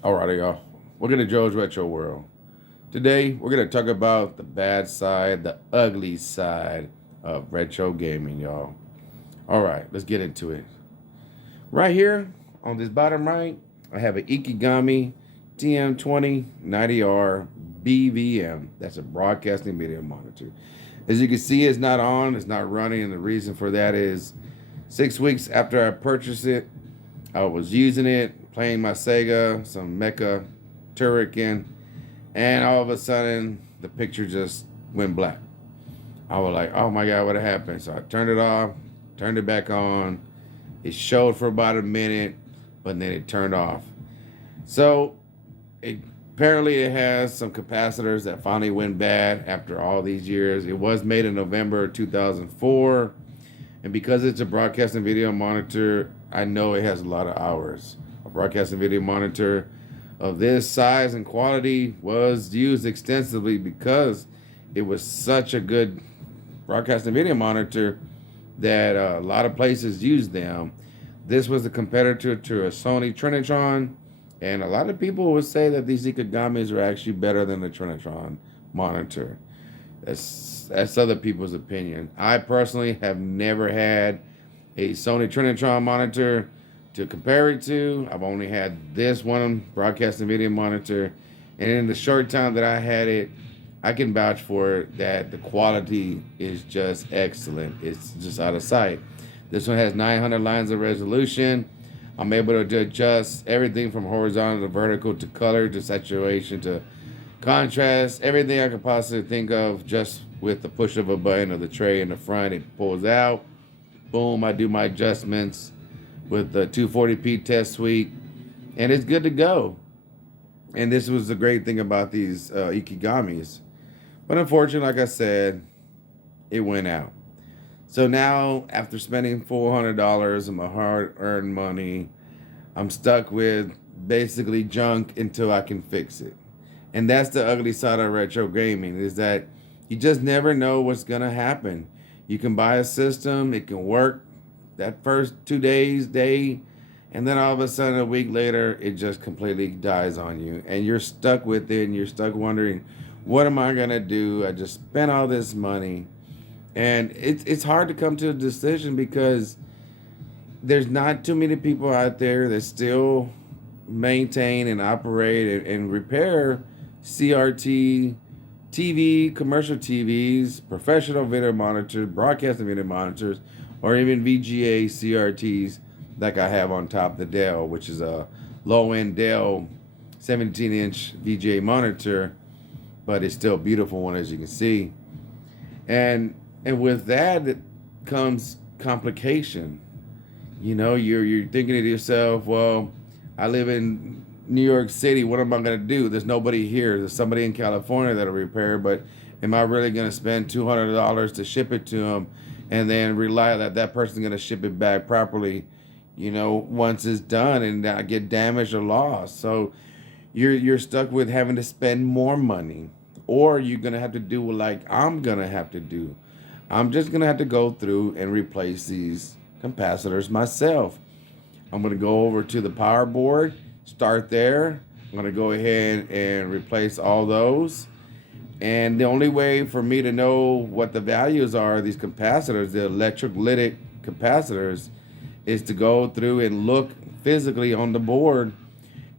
Alrighty, y'all. Welcome to Joe's Retro World. Today, we're going to talk about the bad side, the ugly side of retro gaming, y'all. Alright, let's get into it. Right here on this bottom right, I have an Ikigami TM2090R BVM. That's a broadcasting video monitor. As you can see, it's not on, it's not running, and the reason for that is 6 weeks after I purchased it, I was using it, playing my Sega, some Mecha Turrican, and all of a sudden the picture just went black. I was like, oh my God, what happened? So I turned it off, turned it back on. It showed for about a minute, but then it turned off. So it, apparently it has some capacitors that finally went bad after all these years. It was made in November 2004. And because it's a broadcasting video monitor, I know it has a lot of hours. A broadcasting video monitor of this size and quality was used extensively because it was such a good broadcasting video monitor that a lot of places use them. This was the competitor to a Sony Trinitron, and a lot of people would say that these Ikagamis are actually better than the Trinitron monitor. That's other people's opinion. I personally have never had a Sony Trinitron monitor to compare it to. I've only had this one broadcasting video monitor, and in the short time that I had it, I can vouch for it that the quality is just excellent. It's just out of sight. This one has 900 lines of resolution. I'm able to adjust everything from horizontal to vertical to color to saturation to contrast, everything I could possibly think of just with the push of a button of the tray in the front. It pulls out. Boom, I do my adjustments with the 240p test suite, and it's good to go. And this was the great thing about these Ikigamis. But unfortunately, like I said, it went out. So now, after spending $400 of my hard-earned money, I'm stuck with basically junk until I can fix it. And that's the ugly side of retro gaming, is that you just never know what's gonna happen. You can buy a system, it can work that first 2 days, day, and then all of a sudden a week later it just completely dies on you. And you're stuck with it and you're stuck wondering, what am I gonna do? I just spent all this money. And it's hard to come to a decision because there's not too many people out there that still maintain and operate and repair CRT TV, commercial TVs, professional video monitors, broadcasting video monitors, or even VGA CRTs like I have on top of the Dell, which is a low-end Dell 17-inch VGA monitor, but it's still a beautiful one as you can see. And with that it comes complication. You know, you're thinking to yourself, well, I live in New York City. What am I going to do? There's nobody here. There's somebody in California that'll repair, but am I really going to spend $200 to ship it to them and then rely that that person's going to ship it back properly, you know, once it's done and not get damaged or lost? So you're stuck with having to spend more money, or you're going to have to do like I'm going to have to do. I'm just going to have to go through and replace these capacitors myself. I'm going to go over to the power board, start there. I'm going to go ahead and replace all those. And the only way for me to know what the values are of these capacitors, the electrolytic capacitors, is to go through and look physically on the board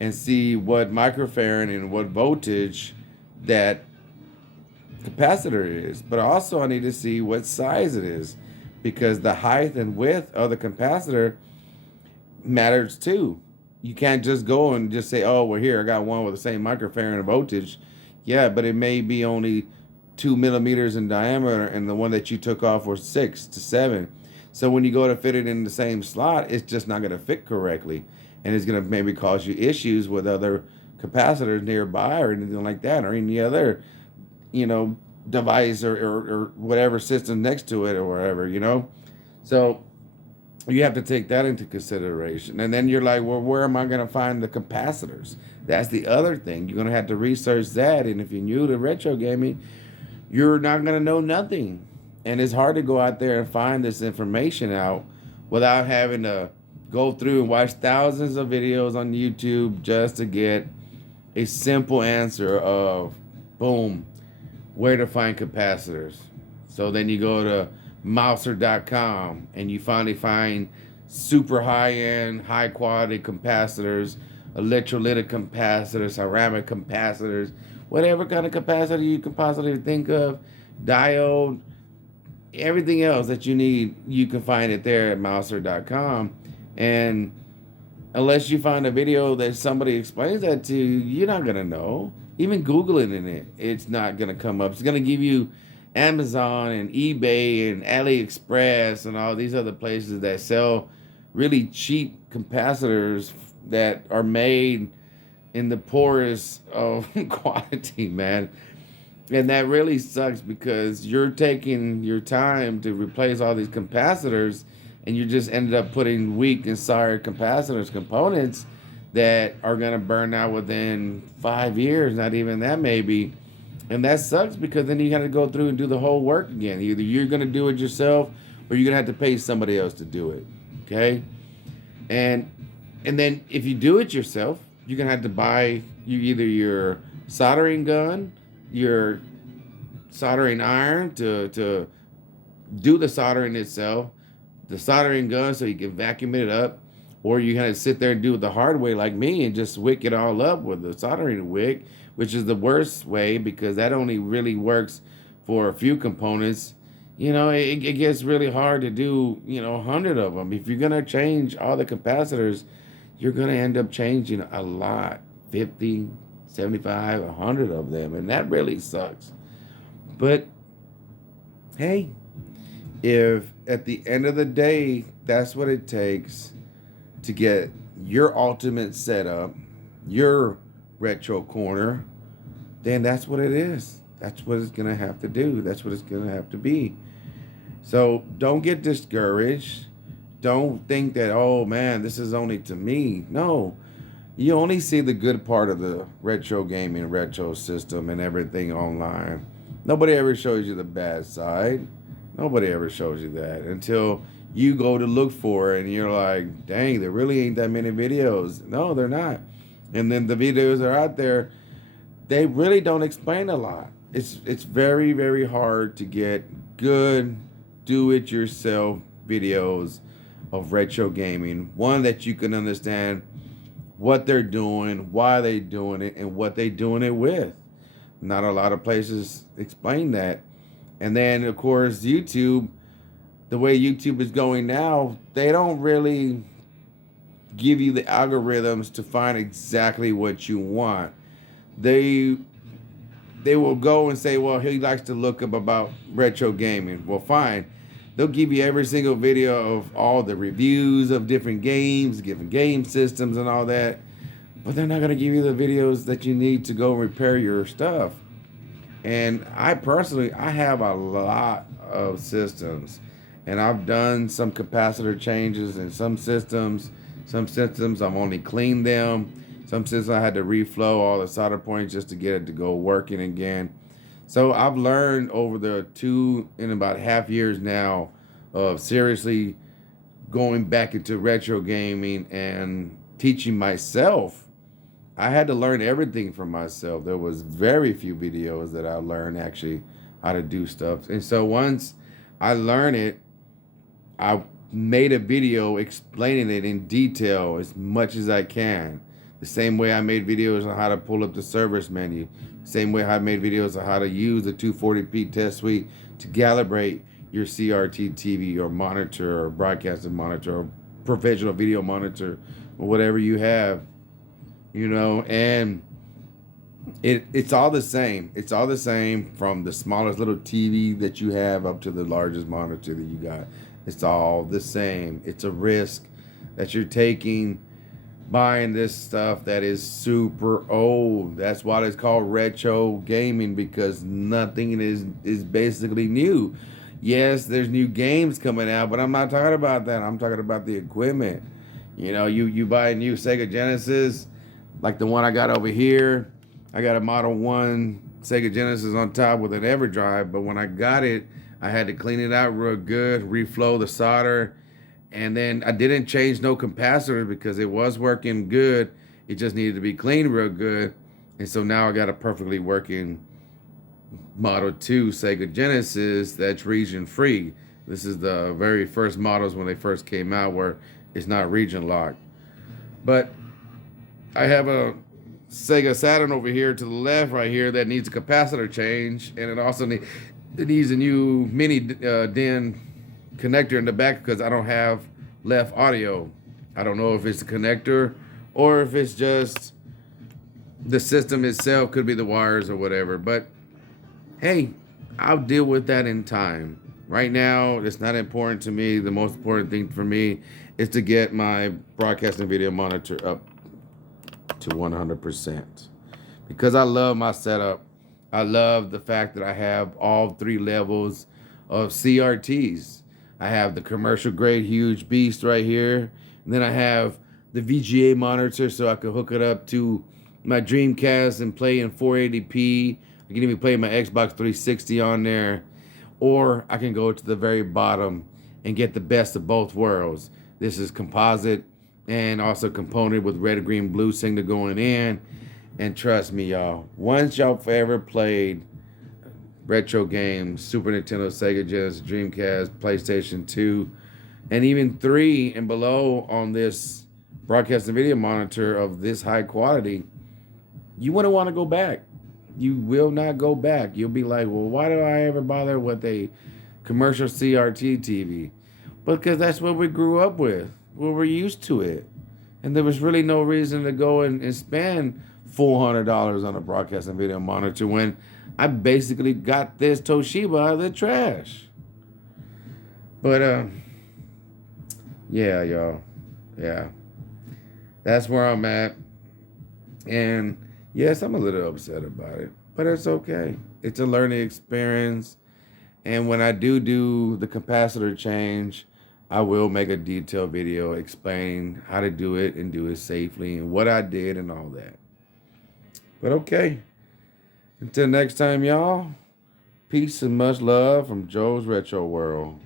and see what microfarad and what voltage that capacitor is. But also I need to see what size it is, because the height and width of the capacitor matters too. You can't just go and just say, oh, well, here, I got one with the same microfarad voltage. Yeah, but it may be only 2 millimeters in diameter, and the one that you took off was 6 to 7. So when you go to fit it in the same slot, it's just not going to fit correctly. And it's going to maybe cause you issues with other capacitors nearby or anything like that, or any other, you know, device or whatever system next to it or whatever, you know? So you have to take that into consideration. And then you're like, well, where am I going to find the capacitors? That's the other thing. You're going to have to research that. And if you're new to retro gaming, you're not going to know nothing. And it's hard to go out there and find this information out without having to go through and watch thousands of videos on YouTube just to get a simple answer of boom, where to find capacitors. So then you go to Mouser.com and you finally find super high end, high quality capacitors, electrolytic capacitors, ceramic capacitors, whatever kind of capacitor you can possibly think of, diode, everything else that you need, you can find it there at Mouser.com. And unless you find a video that somebody explains that to you, you're not gonna know. Even Googling it, it's not gonna come up. It's gonna give you Amazon and eBay and AliExpress and all these other places that sell really cheap capacitors that are made in the poorest of quality, man. And that really sucks because you're taking your time to replace all these capacitors and you just ended up putting weak and sorry capacitors components that are going to burn out within 5 years, not even that maybe. And that sucks because then you got to go through and do the whole work again. Either you're going to do it yourself or you're going to have to pay somebody else to do it. Okay? And then if you do it yourself, you're going to have to buy either your soldering gun, your soldering iron to do the soldering itself, the soldering gun so you can vacuum it up, or you kind of sit there and do it the hard way like me and just wick it all up with the soldering wick, which is the worst way because that only really works for a few components. It gets really hard to do, 100 of them. If you're going to change all the capacitors, you're going to end up changing a lot, 50, 75, 100 of them, and that really sucks. But hey, if at the end of the day, that's what it takes to get your ultimate setup, your retro corner, then that's what it is. That's what it's going to have to do. That's what it's going to have to be. So don't get discouraged. Don't think that, oh man, this is only to me. No, you only see the good part of the retro gaming, retro system, and everything online. Nobody ever shows you the bad side. Nobody ever shows you that until you go to look for it and you're like, dang, there really ain't that many videos. No, they're not. And then the videos that are out there, they really don't explain a lot. It's very, very hard to get good do-it-yourself videos of retro gaming. One that you can understand what they're doing, why they're doing it, and what they're doing it with. Not a lot of places explain that. And then, of course, YouTube, the way YouTube is going now, they don't really give you the algorithms to find exactly what you want. They will go and say, well, he likes to look up about retro gaming. Well, fine. They'll give you every single video of all the reviews of different games, different game systems and all that. But they're not going to give you the videos that you need to go repair your stuff. And I personally, I have a lot of systems. And I've done some capacitor changes in some systems. Some systems, I've only cleaned them. Some systems, I had to reflow all the solder points just to get it to go working again. So I've learned over the about half years now of seriously going back into retro gaming and teaching myself. I had to learn everything from myself. There was very few videos that I learned actually how to do stuff. And so once I learned it, I made a video explaining it in detail as much as I can. The same way I made videos on how to pull up the service menu. Same way I made videos on how to use the 240p test suite to calibrate your CRT TV or monitor or broadcasting monitor or professional video monitor or whatever you have. And it's all the same. It's all the same from the smallest little TV that you have up to the largest monitor that you got. It's all the same. It's a risk that you're taking buying this stuff that is super old. That's why it's called retro gaming, because nothing is basically new. Yes, there's new games coming out, but I'm not talking about that. I'm talking about the equipment. You buy a new Sega Genesis, like the one I got over here. I got a Model 1 Sega Genesis on top with an EverDrive, but when I got it, I had to clean it out real good, reflow the solder, And then I didn't change no capacitor because it was working good. It just needed to be cleaned real good. And so now I got a perfectly working Model 2 Sega Genesis that's region free. This is the very first models when they first came out where it's not region locked. But I have a Sega Saturn over here to the left right here that needs a capacitor change, and it needs a new mini DIN connector in the back because I don't have left audio. I don't know if it's the connector or if it's just the system itself, could be the wires or whatever. But hey, I'll deal with that in time. Right now, it's not important to me. The most important thing for me is to get my broadcasting video monitor up to 100%. Because I love my setup. I love the fact that I have all 3 levels of CRTs. I have the commercial grade huge beast right here. And then I have the VGA monitor so I can hook it up to my Dreamcast and play in 480p. I can even play my Xbox 360 on there. Or I can go to the very bottom and get the best of both worlds. This is composite and also component with red, green, blue signal going in. And trust me, y'all, once y'all ever played retro games, Super Nintendo, Sega Genesis, Dreamcast, PlayStation 2, and even 3 and below on this broadcasting video monitor of this high quality, you wouldn't want to go back. You will not go back. You'll be like, well, why do I ever bother with a commercial CRT TV? Because that's what we grew up with. We were used to it. And there was really no reason to go and spend $400 on a broadcasting video monitor when I basically got this Toshiba out of the trash. But, yeah, y'all. Yeah. That's where I'm at. And yes, I'm a little upset about it, but it's okay. It's a learning experience. And when I do the capacitor change, I will make a detailed video explaining how to do it and do it safely and what I did and all that. But okay. Until next time, y'all. Peace and much love from Joe's Retro World.